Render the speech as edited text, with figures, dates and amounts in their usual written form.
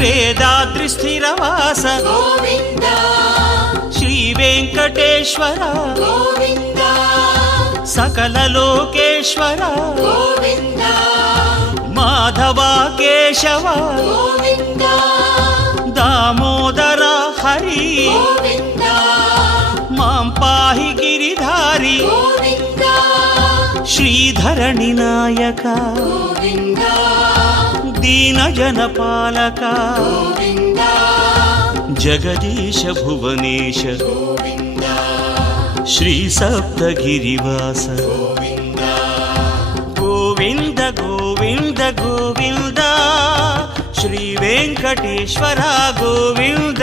వేదాద్రి స్థిరవాస గోవింద శ్రీ వెంకటేశ్వర గోవింద సకల లోకేశ్వర గోవింద మాధవ కేశవ గోవింద దామోదర హరి గోవింద మాం పాహి గిరిధారి గోవింద శ్రీధరణి నాయక గోవింద దీన జన పాలక గోవింద జగదీశ భువనేశ గోవింద శ్రీ సప్తగిరివాస గోవింద గోవింద గోవింద గోవింద శ్రీ వెంకటేశ్వర గోవింద